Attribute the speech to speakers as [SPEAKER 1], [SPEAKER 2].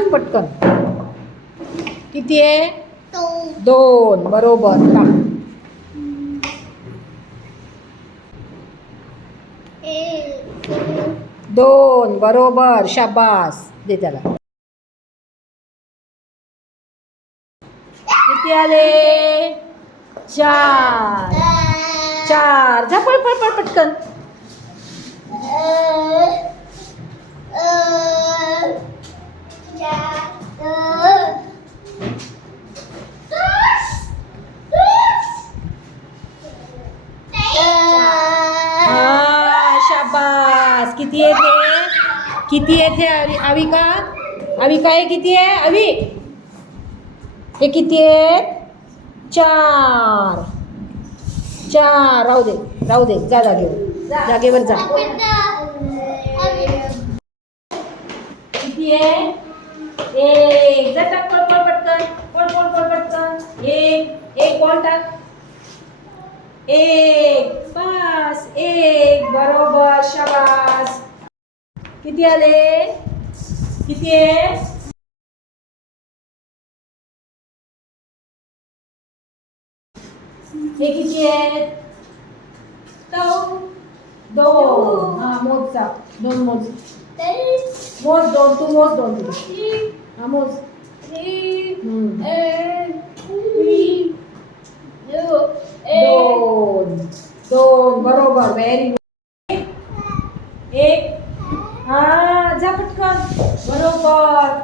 [SPEAKER 1] टाक पटकन. किती आहे? दोन. बरोबर. टाक.
[SPEAKER 2] एक.
[SPEAKER 1] दोन. बरोबर. शाबास. दे त्याला. किती आले? चार. चार. जा पळ पळ पळ पटकन. किती येते किती अवि अविका? अविका हे किती आहे? अवि? हे किती आहे चार. चार. राहू दे राहू दे. जा जागेवर. जागेवर जा. किती एक. जा टाक, पळ पळ, पटकन. पळ पळ पटकन. एक. एक बॉल टाक. एक. पास एक. बरोबर शाबास किती आले किती आहे हे किती आहेत दोन हा मोज जा दोन मोज मोज दोन तू मोज दोन तुझे हा मोज हम्म. दोन दोन बरोबर व्हेरी एक. हाँ झपट कर बरोबर.